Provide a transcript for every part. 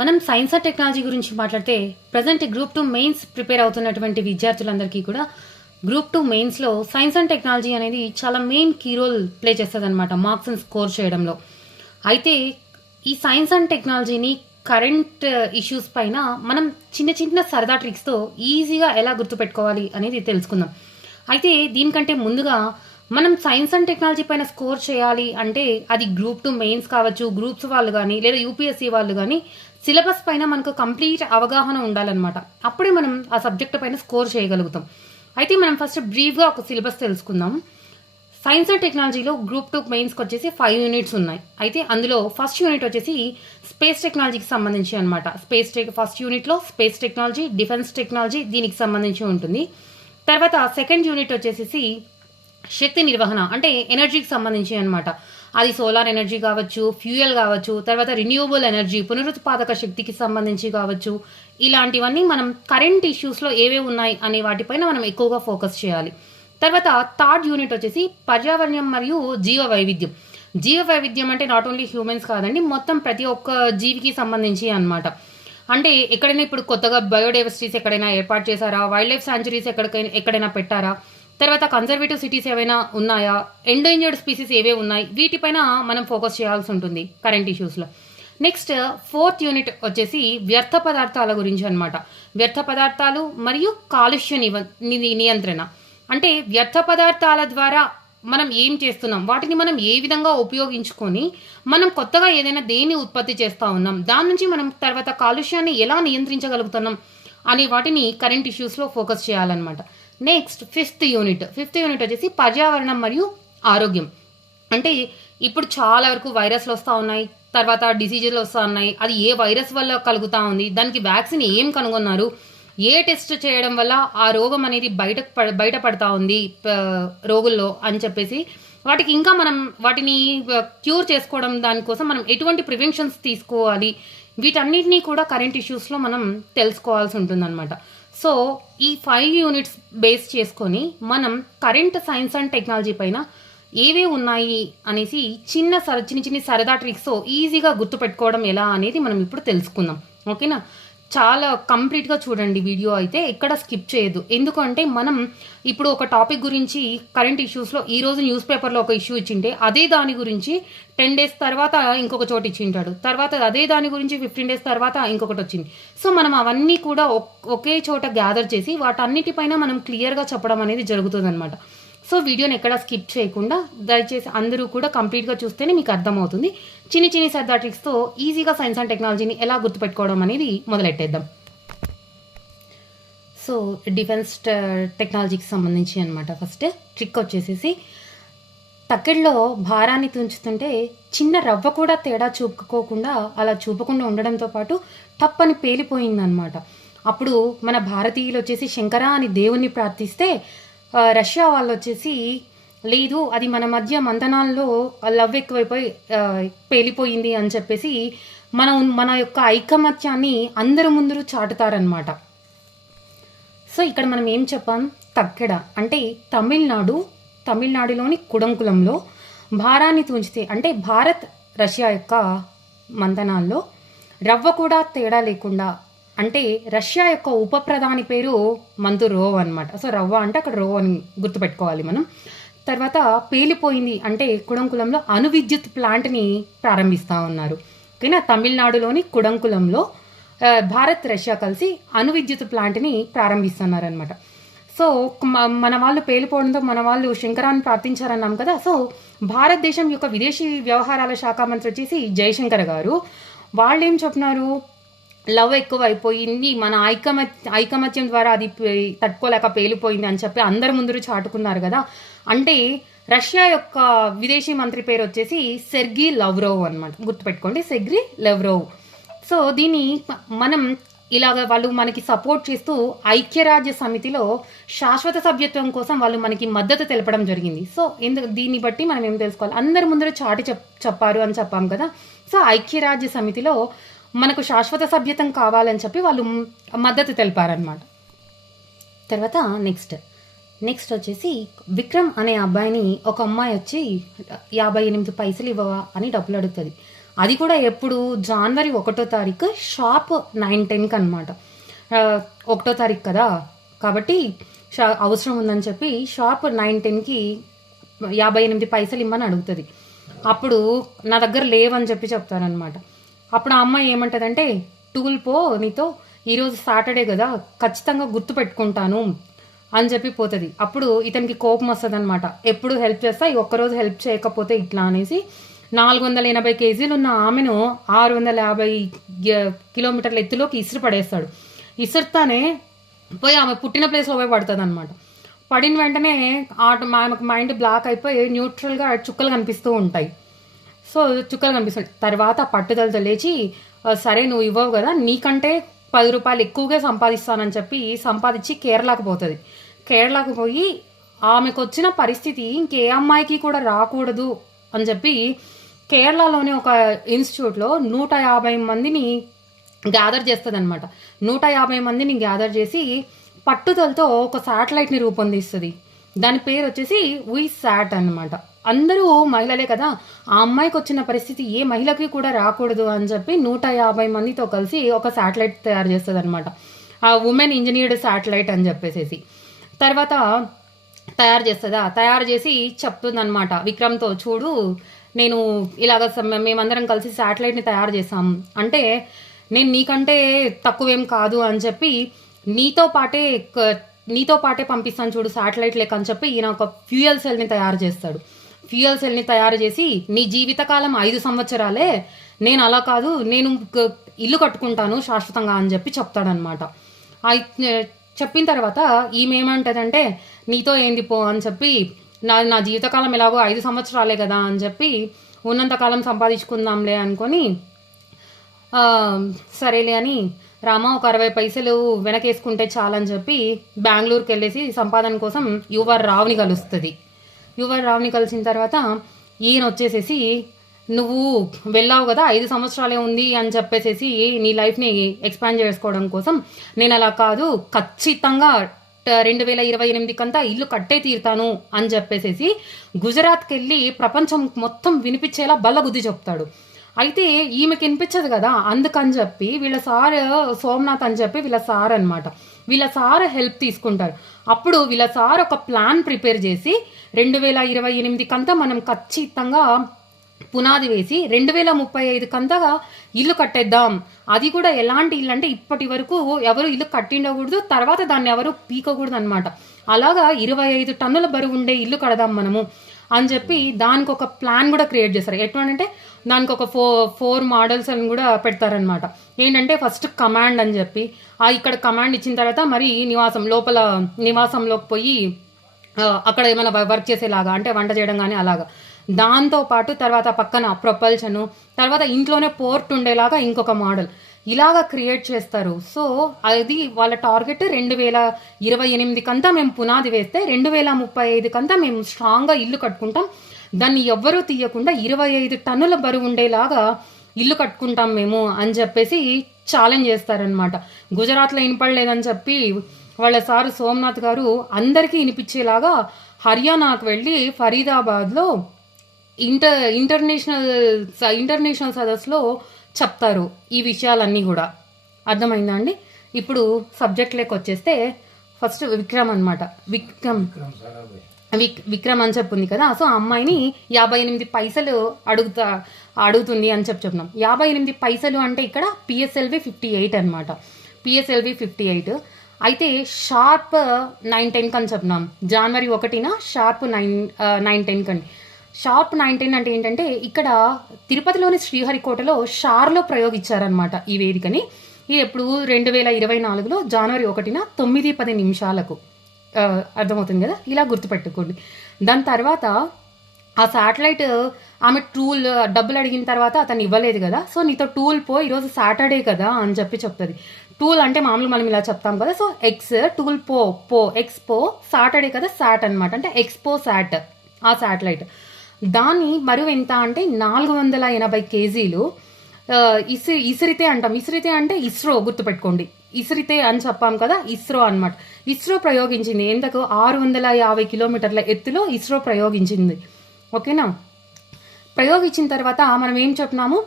మనం science and technology గురించి మాట్లాడితే ప్రజెంట్ గ్రూప్ 2 మెయిన్స్ ప్రిపేర్ అవుతున్నటువంటి విద్యార్థులందరికీ కూడా గ్రూప్ 2 మెయిన్స్లో సైన్స్ అండ్ టెక్నాలజీ అనేది చాలా మెయిన్ కీ రోల్ ప్లే చేస్తుంది అనమాట మార్క్స్ని స్కోర్ చేయడంలో. అయితే ఈ సైన్స్ అండ్ టెక్నాలజీని కరెంట్ ఇష్యూస్ పైన మనం చిన్న చిన్న సరదా ట్రిక్స్తో ఈజీగా ఎలా గుర్తుపెట్టుకోవాలి అనేది తెలుసుకుందాం. అయితే దీనికంటే ముందుగా మనం సైన్స్ అండ్ టెక్నాలజీ పైన స్కోర్ చేయాలి అంటే అది గ్రూప్ 2 మెయిన్స్ కావచ్చు, గ్రూప్స్ వాళ్ళు కానీ లేదా యూపీఎస్సీ వాళ్ళు కానీ సిలబస్ పైన మనకు కంప్లీట్ అవగాహన ఉండాలన్నమాట. అప్పుడే మనం ఆ సబ్జెక్ట్ పైన స్కోర్ చేయగలుగుతాం. అయితే మనం ఫస్ట్ బ్రీఫ్గా ఒక సిలబస్ తెలుసుకుందాం. సైన్స్ అండ్ టెక్నాలజీలో గ్రూప్ 2 మెయిన్స్కి వచ్చేసి 5 యూనిట్స్ ఉన్నాయి. అయితే అందులో ఫస్ట్ యూనిట్ వచ్చేసి స్పేస్ టెక్నాలజీకి సంబంధించి అనమాట. ఫస్ట్ యూనిట్లో స్పేస్ టెక్నాలజీ, డిఫెన్స్ టెక్నాలజీ దీనికి సంబంధించి ఉంటుంది. తర్వాత సెకండ్ యూనిట్ వచ్చేసి శక్తి నిర్వహణ అంటే ఎనర్జీకి సంబంధించి అనమాట. అది సోలార్ ఎనర్జీ కావచ్చు, ఫ్యూయల్ కావచ్చు, తర్వాత రిన్యూవబుల్ ఎనర్జీ పునరుత్పాదక శక్తికి సంబంధించి కావచ్చు. ఇలాంటివన్నీ మనం కరెంట్ ఇష్యూస్లో ఏవేవి ఉన్నాయి అనే వాటిపైన మనం ఎక్కువగా ఫోకస్ చేయాలి. తర్వాత థర్డ్ యూనిట్ వచ్చేసి పర్యావరణం మరియు జీవ వైవిధ్యం. జీవ వైవిధ్యం అంటే నాట్ ఓన్లీ హ్యూమన్స్ కాదండి, మొత్తం ప్రతి ఒక్క జీవికి సంబంధించి అనమాట. అంటే ఎక్కడైనా ఇప్పుడు కొత్తగా బయోడైవర్సిటీస్ ఎక్కడైనా ఏర్పాటు చేశారా, వైల్డ్ లైఫ్ శాంచురీస్ ఎక్కడైనా పెట్టారా, తర్వాత కన్జర్వేటివ్ సిటీస్ ఏవైనా ఉన్నాయా, ఎండేంజర్డ్ స్పీసీస్ ఏవే ఉన్నాయి, వీటిపైన మనం ఫోకస్ చేయాల్సి ఉంటుంది కరెంట్ ఇష్యూస్లో. నెక్స్ట్ ఫోర్త్ యూనిట్ వచ్చేసి వ్యర్థ పదార్థాల గురించి అనమాట. వ్యర్థ పదార్థాలు మరియు కాలుష్య నియంత్రణ. అంటే వ్యర్థ పదార్థాల ద్వారా మనం ఏం చేస్తున్నాం, వాటిని మనం ఏ విధంగా ఉపయోగించుకొని మనం కొత్తగా ఏదైనా దేన్ని ఉత్పత్తి చేస్తూ ఉన్నాం, దాని నుంచి మనం తర్వాత కాలుష్యాన్ని ఎలా నియంత్రించగలుగుతున్నాం అనే వాటిని కరెంట్ ఇష్యూస్లో ఫోకస్ చేయాలన్నమాట. నెక్స్ట్ ఫిఫ్త్ యూనిట్ వచ్చేసి పర్యావరణం మరియు ఆరోగ్యం. అంటే ఇప్పుడు చాలా వరకు వైరస్లు వస్తూ ఉన్నాయి, తర్వాత డిసీజులు వస్తూ ఉన్నాయి. అది ఏ వైరస్ వల్ల కలుగుతూ ఉంది, దానికి వ్యాక్సిన్ ఏం కనుగొన్నారు, ఏ టెస్ట్ చేయడం వల్ల ఆ రోగం అనేది బయటపడతా ఉంది రోగుల్లో అని చెప్పేసి వాటికి ఇంకా మనం వాటిని క్యూర్ చేసుకోవడం దానికోసం మనం ఎటువంటి ప్రివెన్షన్స్ తీసుకోవాలి, వీటన్నిటినీ కూడా కరెంట్ ఇష్యూస్లో మనం తెలుసుకోవాల్సి ఉంటుందన్నమాట. సో ఈ 5 యూనిట్స్ బేస్ చేసుకొని మనం కరెంట్ సైన్స్ అండ్ టెక్నాలజీ పైన ఏవే ఉన్నాయి అనేసి చిన్న చిన్న సరదా ట్రిక్స్తో ఈజీగా గుర్తుపెట్టుకోవడం ఎలా అనేది మనం ఇప్పుడు తెలుసుకుందాం. ఓకేనా? చాలా కంప్లీట్గా చూడండి వీడియో, అయితే ఎక్కడ స్కిప్ చేయొద్దు. ఎందుకంటే మనం ఇప్పుడు ఒక టాపిక్ గురించి కరెంట్ ఇష్యూస్లో ఈరోజు న్యూస్ పేపర్లో ఒక ఇష్యూ ఇచ్చింటే అదే దాని గురించి 10 డేస్ తర్వాత ఇంకొక చోటు ఇచ్చింటాడు, తర్వాత అదే దాని గురించి 15 డేస్ తర్వాత ఇంకొకటి వచ్చింది. సో మనం అవన్నీ కూడా ఒకే చోట గ్యాదర్ చేసి వాటన్నిటిపైన మనం క్లియర్గా చెప్పడం అనేది జరుగుతుంది అనమాట. సో వీడియోని ఎక్కడ స్కిప్ చేయకుండా దయచేసి అందరూ కూడా కంప్లీట్గా చూస్తేనే మీకు అర్థమవుతుంది. చిన్న సరదా ట్రిక్స్తో ఈజీగా సైన్స్ అండ్ టెక్నాలజీని ఎలా గుర్తుపెట్టుకోవడం అనేది మొదలెట్టేద్దాం. సో డిఫెన్స్ టెక్నాలజీకి సంబంధించి అనమాట. ఫస్ట్ ట్రిక్ వచ్చేసి తక్కెళ్ళలో భారాన్ని తుంచుతుంటే చిన్న రవ్వ కూడా తేడా చూపుకోకుండా అలా చూపకుండా ఉండడంతో పాటు టప్పని పేలిపోయిందనమాట. అప్పుడు మన భారతీయులు వచ్చేసి శంకర అని దేవుణ్ణి ప్రార్థిస్తే రష్యా వాళ్ళు వచ్చేసి లేదు అది మన మధ్య మంతనాల్లో లవ్ ఎక్కువైపోయి పేలిపోయింది అని చెప్పేసి మన యొక్క ఐకమత్యాన్ని అందరి ముందు చాటుతారనమాట. సో ఇక్కడ మనం ఏం చెప్పాం, తక్కెడ అంటే తమిళనాడులోని కుడంకులంలో భారాన్ని తుంచితే అంటే భారత్ రష్యా యొక్క మంతనాల్లో రవ్వ కూడా తేడా లేకుండా, అంటే రష్యా యొక్క ఉప ప్రధాని పేరు మంతురోవ్ అనమాట. సో రవ్వ అంటే అక్కడ రోవ్ అని గుర్తుపెట్టుకోవాలి మనం. తర్వాత పేలిపోయింది అంటే కుడంకులంలో అణు విద్యుత్ ప్లాంట్ని ప్రారంభిస్తూ ఉన్నారు. ఓకేనా? తమిళనాడులోని కుడంకులంలో భారత్ రష్యా కలిసి అణు విద్యుత్ ప్లాంట్ని ప్రారంభిస్తున్నారనమాట. సో మన వాళ్ళు పేలిపోవడంతో మన వాళ్ళు శంకరాన్ని ప్రార్థించారన్నాం కదా. సో భారతదేశం యొక్క విదేశీ వ్యవహారాల శాఖ మంత్రి వచ్చేసి జయశంకర్ గారు వాళ్ళు ఏం చెప్తున్నారు, లవ్ ఎక్కువ అయిపోయింది, మన ఐకమత్యం ద్వారా అది తట్టుకోలేక పేలిపోయింది అని చెప్పి అందరి ముందు చాటుకున్నారు కదా. అంటే రష్యా యొక్క విదేశీ మంత్రి పేరు వచ్చేసి సెర్గీ లవ్రోవ్ అనమాట. గుర్తుపెట్టుకోండి, సెర్గీ లవ్రోవ్. సో దీన్ని మనం ఇలాగ వాళ్ళు మనకి సపోర్ట్ చేస్తూ ఐక్యరాజ్య సమితిలో శాశ్వత సభ్యత్వం కోసం వాళ్ళు మనకి మద్దతు తెలపడం జరిగింది. సో దీన్ని బట్టి మనం ఏం తెలుసుకోవాలి, అందరి ముందర చాటి చెప్పారు అని చెప్పాం కదా. సో ఐక్యరాజ్య సమితిలో మనకు శాశ్వత సభ్యత్వం కావాలని చెప్పి వాళ్ళు మద్దతు తెలిపారనమాట. తర్వాత నెక్స్ట్ వచ్చేసి విక్రమ్ అనే అబ్బాయిని ఒక అమ్మాయి వచ్చి 58 పైసలు ఇవ్వవా అని డబ్బులు అడుగుతుంది. అది కూడా ఎప్పుడు జనవరి 1వ తారీఖు షార్ప్ 9:10కి అనమాట. 1వ తారీఖు కదా, కాబట్టి అవసరం ఉందని చెప్పి షార్ప్ 9:10కి 58 పైసలు ఇమ్మని అడుగుతుంది. అప్పుడు నా దగ్గర లేవని చెప్పి చెప్తారనమాట. అప్పుడు ఆ అమ్మాయి ఏమంటుందంటే, టూల్ పో, నీతో ఈరోజు సాటర్డే కదా, ఖచ్చితంగా గుర్తు పెట్టుకుంటాను అని చెప్పి పోతుంది. అప్పుడు ఇతనికి కోపం వస్తుంది అనమాట. ఎప్పుడు హెల్ప్ చేస్తా, ఈ ఒక్కరోజు హెల్ప్ చేయకపోతే ఇట్లా అనేసి 480 కేజీలు ఉన్న ఆమెను 650 కిలోమీటర్ల ఎత్తులోకి ఇసురు పడేస్తాడు. ఇసురుతానే పోయి ఆమె పుట్టిన ప్లేస్లో పోయి పడుతుంది అనమాట. పడిన వెంటనే ఆమెకు మైండ్ బ్లాక్ అయిపోయి న్యూట్రల్గా చుక్కలు కనిపిస్తూ ఉంటాయి. సో చుక్కలు కనిపిస్తాయి. తర్వాత పట్టుదలతో లేచి, సరే నువ్వు ఇవ్వవు కదా, నీకంటే 10 రూపాయలు ఎక్కువగా సంపాదిస్తానని చెప్పి సంపాదించి కేరళకు పోతుంది. కేరళకు పోయి ఆమెకు వచ్చిన పరిస్థితి ఇంకే అమ్మాయికి కూడా రాకూడదు అని చెప్పి కేరళలోని ఒక ఇన్స్టిట్యూట్లో 150 మందిని గ్యాదర్ చేస్తుంది అనమాట. 150 మందిని గ్యాదర్ చేసి పట్టుదలతో ఒక శాటిలైట్ని రూపొందిస్తుంది. దాని పేరు వచ్చేసి వీసాట్ అనమాట. అందరూ మహిళలే కదా, ఆ అమ్మాయికి వచ్చిన పరిస్థితి ఏ మహిళకి కూడా రాకూడదు అని చెప్పి 150 మందితో కలిసి ఒక శాటిలైట్ తయారు చేస్తుంది అనమాట. ఆ ఉమెన్ ఇంజనీర్డ్ శాటిలైట్ అని చెప్పేసి తర్వాత తయారు చేసి చెప్తుంది అనమాట విక్రమ్తో, చూడు నేను ఇలాగ మేమందరం కలిసి శాటిలైట్ని తయారు చేసాం అంటే నేను నీకంటే తక్కువేం కాదు అని చెప్పి నీతో పాటే పంపిస్తాను చూడు శాటిలైట్ లెక్క అని చెప్పి ఈయన ఒక ఫ్యూయల్ సెల్ని తయారు చేస్తాడు. ఫ్యూయల్ సెల్ని తయారు చేసి, నీ జీవితకాలం 5 సంవత్సరాలే, నేను అలా కాదు, నేను ఇల్లు కట్టుకుంటాను శాశ్వతంగా అని చెప్పి చెప్తాడనమాట. చెప్పిన తర్వాత ఈమె ఏమంటదంటే, నీతో ఏంది పో అని చెప్పి, నా జీవితకాలం ఎలాగో 5 సంవత్సరాలే కదా అని చెప్పి ఉన్నంతకాలం సంపాదించుకుందాంలే అనుకొని సరేలే అని రామ ఒక 60 పైసలు వెనకేసుకుంటే చాలని చెప్పి బెంగళూరుకి వెళ్ళేసి సంపాదన కోసం యువర్ రావుని కలుస్తుంది. యువర్ రావుని కలిసిన తర్వాత ఈయన వచ్చేసేసి, నువ్వు వెళ్ళావు కదా 5 సంవత్సరాలే ఉంది అని చెప్పేసేసి నీ లైఫ్ని ఎక్స్పాండ్ చేసుకోవడం కోసం, నేను అలా కాదు, ఖచ్చితంగా 2028 కంతా ఇల్లు కట్టే తీరుతాను అని చెప్పేసేసి గుజరాత్కి వెళ్ళి ప్రపంచం మొత్తం వినిపించేలా బల్లగుద్ది చెప్తాడు. అయితే ఈమెకి వినిపించదు కదా, అందుకని చెప్పి వీళ్ళ సార్ సోమనాథ్ అని చెప్పి వీళ్ళ సార్ అనమాట, వీళ్ళ సార్ హెల్ప్ తీసుకుంటారు. అప్పుడు వీళ్ళ సార్ ఒక ప్లాన్ ప్రిపేర్ చేసి 2028 కంతా మనం ఖచ్చితంగా పునాది వేసి 2035 కంతగా ఇల్లు కట్టేద్దాం. అది కూడా ఎలాంటి ఇల్లు అంటే ఇప్పటి వరకు ఎవరు ఇల్లు కట్టిండకూడదు, తర్వాత దాన్ని ఎవరు పీకకూడదు అనమాట. అలాగా 25 టన్నుల బరువు ఉండే ఇల్లు కడదాం మనము అని చెప్పి దానికి ఒక ప్లాన్ కూడా క్రియేట్ చేస్తారు. ఎట్లాంటే దానికి ఒక 4 మోడల్స్ అని కూడా పెడతారనమాట. ఏంటంటే ఫస్ట్ కమాండ్ అని చెప్పి, ఇక్కడ కమాండ్ ఇచ్చిన తర్వాత మరి నివాసంలోకి పోయి అక్కడ ఏమైనా వర్క్ చేసేలాగా అంటే వంట చేయడం కానీ అలాగా. దాంతోపాటు తర్వాత పక్కన ప్రొపల్షను, తర్వాత ఇంట్లోనే పోర్ట్ ఉండేలాగా ఇంకొక మోడల్ ఇలాగా క్రియేట్ చేస్తారు. సో అది వాళ్ళ టార్గెట్ 2028 కంతా మేము పునాది వేస్తే 2035 కంతా మేము స్ట్రాంగ్గా ఇల్లు కట్టుకుంటాం, దాన్ని ఎవ్వరూ తీయకుండా 25 టన్నుల బరువు ఉండేలాగా ఇల్లు కట్టుకుంటాం మేము అని చెప్పేసి ఛాలెంజ్ చేస్తారనమాట. గుజరాత్లో వినపడలేదని చెప్పి వాళ్ళ సారు సోమనాథ్ గారు అందరికీ వినిపించేలాగా హర్యానాకు వెళ్ళి ఫరీదాబాద్లో ఇంటర్నేషనల్ సదస్సులో చెప్తారు ఈ విషయాలన్నీ కూడా. అర్థమైందా అండి? ఇప్పుడు సబ్జెక్ట్ లెక్క వచ్చేస్తే ఫస్ట్ విక్రమ్ అనమాట. విక్రమ్ అని చెప్పింది కదా, సో ఆ అమ్మాయిని 58 పైసలు అడుగుతుంది అని చెప్పినాం. 58 పైసలు అంటే ఇక్కడ PSLV 58 అనమాట. PSLV 58 అయితే షార్ప్ 9:10 అని చెప్పినాం. జనవరి 1న షార్ప్ 9:10 కండి. షార్ప్ 9:10 అంటే ఏంటంటే ఇక్కడ తిరుపతిలోని శ్రీహరికోటలో షార్లో ప్రయోగించారనమాట ఈ వేదికని. ఇది ఎప్పుడు 2024లో జనవరి 1న 9:10 నిమిషాలకు. అర్థమవుతుంది కదా, ఇలా గుర్తుపెట్టుకోండి. దాని తర్వాత ఆ శాటిలైట్ ఆమె టూల్ డబ్బులు అడిగిన తర్వాత అతను ఇవ్వలేదు కదా, సో నీతో టూల్ పో, ఈరోజు సాటర్డే కదా అని చెప్పి చెప్తుంది. టూల్ అంటే మామూలుగా మనం ఇలా చెప్తాం కదా, so X tool expo Saturday కదా, శాట్ అనమాట, అంటే ఎక్స్పో శాట్ ఆ శాటిలైట్. దాని బరువు ఎంత అంటే 480 కేజీలు. ఇసిరితే అంటాం. ఇసిరితే అంటే ఇస్రో, గుర్తుపెట్టుకోండి. ఇసిరితే అని చెప్పాం కదా, ఇస్రో అనమాట. ఇస్రో ప్రయోగించింది ఎంతకు 650 కిలోమీటర్ల ఎత్తులో ఇస్రో ప్రయోగించింది. ఓకేనా? ప్రయోగించిన తర్వాత మనం ఏం చెప్పినాము,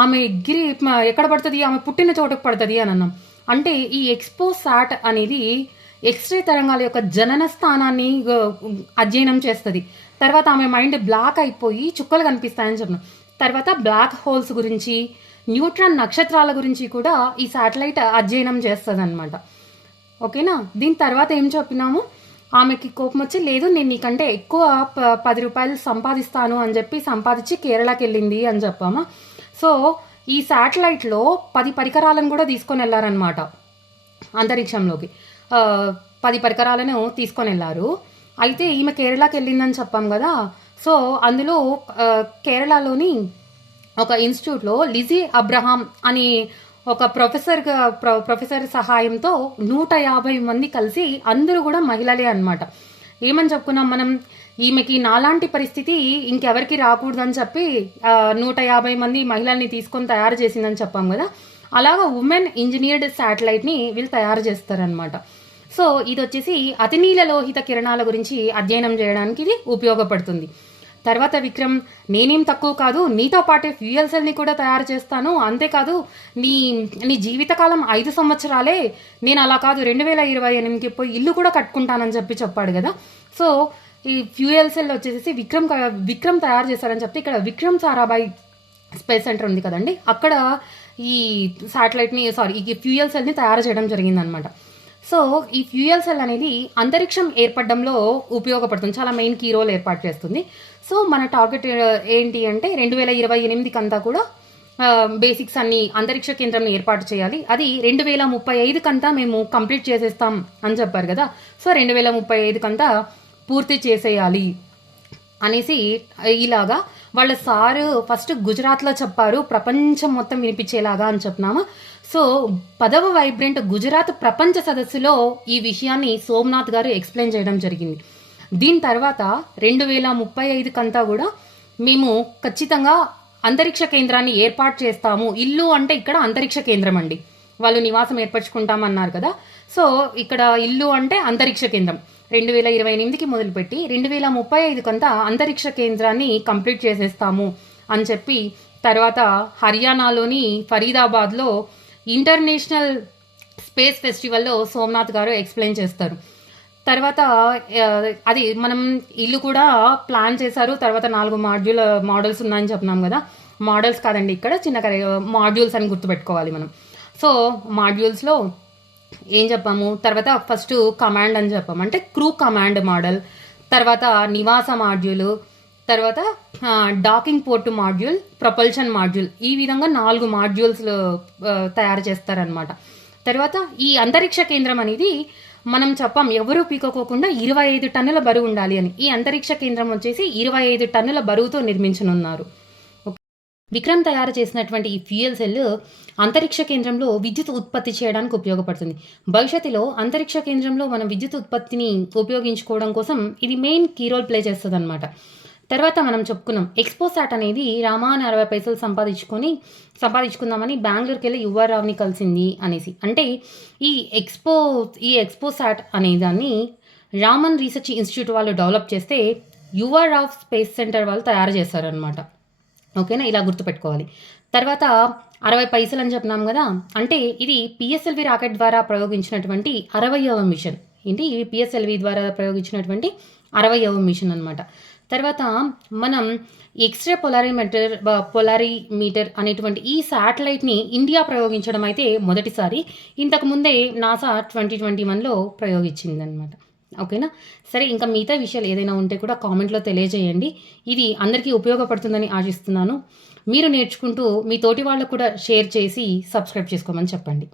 ఆమె ఎగిరి ఎక్కడ పడుతుంది, ఆమె పుట్టిన చోటకు పడుతుంది అని అన్నాం. అంటే ఈ ఎక్స్పోసాట్ అనేది ఎక్స్రే తరంగాల యొక్క జనన స్థానాన్ని అధ్యయనం చేస్తుంది. తర్వాత ఆమె మైండ్ బ్లాక్ అయిపోయి చుక్కలు కనిపిస్తాయని చెప్పినాం. తర్వాత బ్లాక్ హోల్స్ గురించి, న్యూట్రాన్ నక్షత్రాల గురించి కూడా ఈ శాటిలైట్ అధ్యయనం చేస్తుంది అనమాట. ఓకేనా. దీని తర్వాత ఏం చెప్పినాము, ఆమెకి కోపం వచ్చి లేదు నేను నీకంటే ఎక్కువ 10 రూపాయలు సంపాదిస్తాను అని చెప్పి సంపాదించి కేరళకి వెళ్ళింది అని చెప్పామా. సో ఈ శాటిలైట్లో 10 పరికరాలను కూడా తీసుకొని వెళ్ళారనమాట అంతరిక్షంలోకి. 10 పరికరాలను తీసుకొని వెళ్ళారు. అయితే ఈమె కేరళకి వెళ్ళిందని చెప్పాం కదా. సో అందులో కేరళలోని ఒక ఇన్స్టిట్యూట్లో లిజీ అబ్రహాం అని ఒక ప్రొఫెసర్ సహాయంతో 150 మంది కలిసి, అందరూ కూడా మహిళలే అనమాట. ఏమని చెప్పుకున్నాం మనం, ఈమెకి నాలాంటి పరిస్థితి ఇంకెవరికి రాకూడదని చెప్పి 150 మంది మహిళల్ని తీసుకొని తయారు చేసిందని చెప్పాం కదా. అలాగా ఉమెన్ ఇంజనీర్డ్ శాటిలైట్ని వీళ్ళు తయారు చేస్తారనమాట. సో ఇది వచ్చేసి అతినీల లోహిత కిరణాల గురించి అధ్యయనం చేయడానికి ఇది ఉపయోగపడుతుంది. తర్వాత విక్రమ్, నేనేం తక్కువ కాదు, నీతో పాటే ఫ్యూయల్ సెల్ని కూడా తయారు చేస్తాను, అంతేకాదు నీ జీవితకాలం 5 సంవత్సరాలే, నేను అలా కాదు 2028కి పోయి ఇల్లు కూడా కట్టుకుంటానని చెప్పాడు కదా. సో ఈ ఫ్యూయల్ సెల్ వచ్చేసి విక్రమ్ తయారు చేశారని చెప్తే, ఇక్కడ విక్రమ్ సారాభాయ్ స్పేస్ సెంటర్ ఉంది కదండి, అక్కడ ఈ శాటిలైట్ని ఈ ఫ్యూయల్ సెల్ని తయారు చేయడం జరిగిందనమాట. సో ఈ ఫ్యూయల్ సెల్ అనేది అంతరిక్షం ఏర్పడడంలో ఉపయోగపడుతుంది, చాలా మెయిన్ కీ రోల్ ఏర్పాటు చేస్తుంది. సో మన టార్గెట్ ఏంటి అంటే 2028కి అంతా కూడా బేసిక్స్ అన్ని అంతరిక్ష కేంద్రం ఏర్పాటు చేయాలి. అది 2035 కంతా మేము కంప్లీట్ చేసేస్తాం అని చెప్పారు కదా. సో 2035 కంతా పూర్తి చేసేయాలి అనేసి ఇలాగా వాళ్ళ సారు ఫస్ట్ గుజరాత్లో చెప్పారు, ప్రపంచం మొత్తం వినిపించేలాగా అని చెప్పినామా. సో 10వ వైబ్రెంట్ గుజరాత్ ప్రపంచ సదస్సులో ఈ విషయాన్ని సోమనాథ్ గారు ఎక్స్ప్లెయిన్ చేయడం జరిగింది. దీని తర్వాత 2035 కంతా కూడా మేము ఖచ్చితంగా అంతరిక్ష కేంద్రాన్ని ఏర్పాటు చేస్తాము. ఇల్లు అంటే ఇక్కడ అంతరిక్ష కేంద్రం అండి, వాళ్ళు నివాసం ఏర్పరచుకుంటామన్నారు కదా. సో ఇక్కడ ఇల్లు అంటే అంతరిక్ష కేంద్రం 2028కి మొదలుపెట్టి 2035 కంతా అంతరిక్ష కేంద్రాన్ని కంప్లీట్ చేసేస్తాము అని చెప్పి, తర్వాత హర్యానాలోని ఫరీదాబాద్లో ఇంటర్నేషనల్ స్పేస్ ఫెస్టివల్లో సోమనాథ్ గారు ఎక్స్ప్లెయిన్ చేస్తారు. తర్వాత అది మనం ఇల్లు కూడా ప్లాన్ చేశారు. తర్వాత 4 మోడల్స్ ఉన్నాయని చెప్పినాం కదా. మోడల్స్ కాదండి, ఇక్కడ చిన్న మాడ్యూల్స్ అని గుర్తుపెట్టుకోవాలి మనం. సో మాడ్యూల్స్లో ఏం చెప్పాము, తర్వాత ఫస్ట్ కమాండ్ అని చెప్పాము, అంటే క్రూ కమాండ్ మోడల్, తర్వాత నివాస మాడ్యూలు, తర్వాత docking port module, propulsion module, ఈ విధంగా 4 మాడ్యూల్స్ తయారు చేస్తారనమాట. తర్వాత ఈ అంతరిక్ష కేంద్రం అనేది మనం చెప్పాం ఎవరూ పీకోకుండా 25 టన్నుల బరువు ఉండాలి అని. ఈ అంతరిక్ష కేంద్రం వచ్చేసి 25 టన్నుల బరువుతో నిర్మించనున్నారు. విక్రమ్ తయారు చేసినటువంటి ఈ ఫ్యూయల్ సెల్ అంతరిక్ష కేంద్రంలో విద్యుత్ ఉత్పత్తి చేయడానికి ఉపయోగపడుతుంది. భవిష్యత్తులో అంతరిక్ష కేంద్రంలో మనం విద్యుత్ ఉత్పత్తిని ఉపయోగించుకోవడం కోసం ఇది మెయిన్ కీ రోల్ ప్లే చేస్తుంది అనమాట. తర్వాత మనం చెప్పుకున్నాం ఎక్స్పోసాట్ అనేది రామాన్ 60 పైసలు సంపాదించుకుందామని బెంగళూరుకి వెళ్ళి యువరావ్ని కలిసింది అనేసి. అంటే ఈ ఎక్స్పోసాట్ అనే దాన్ని రామన్ రీసెర్చ్ ఇన్స్టిట్యూట్ వాళ్ళు డెవలప్ చేస్తే యువరావ్ స్పేస్ సెంటర్ వాళ్ళు తయారు చేశారనమాట. ఓకేనా, ఇలా గుర్తుపెట్టుకోవాలి. తర్వాత 60 పైసలు అని చెప్పినాం కదా, అంటే ఇది పిఎస్ఎల్వి రాకెట్ ద్వారా ప్రయోగించినటువంటి 60వ మిషన్. ఏంటి, ఇవి పిఎస్ఎల్వి ద్వారా ప్రయోగించినటువంటి 60వ మిషన్ అనమాట. తర్వాత మనం ఎక్స్రే పొలారిమీటర్ అనేటువంటి ఈ శాటిలైట్ని ఇండియా ప్రయోగించడం అయితే మొదటిసారి. ఇంతకుముందే నాసా 2021లో ప్రయోగించిందనమాట. ఓకేనా. సరే, ఇంకా మిగతా విషయాలు ఏదైనా ఉంటే కూడా కామెంట్లో తెలియజేయండి. ఇది అందరికీ ఉపయోగపడుతుందని ఆశిస్తున్నాను. మీరు నేర్చుకుంటూ మీ తోటి వాళ్ళకు కూడా షేర్ చేసి సబ్స్క్రైబ్ చేసుకోమని చెప్పండి.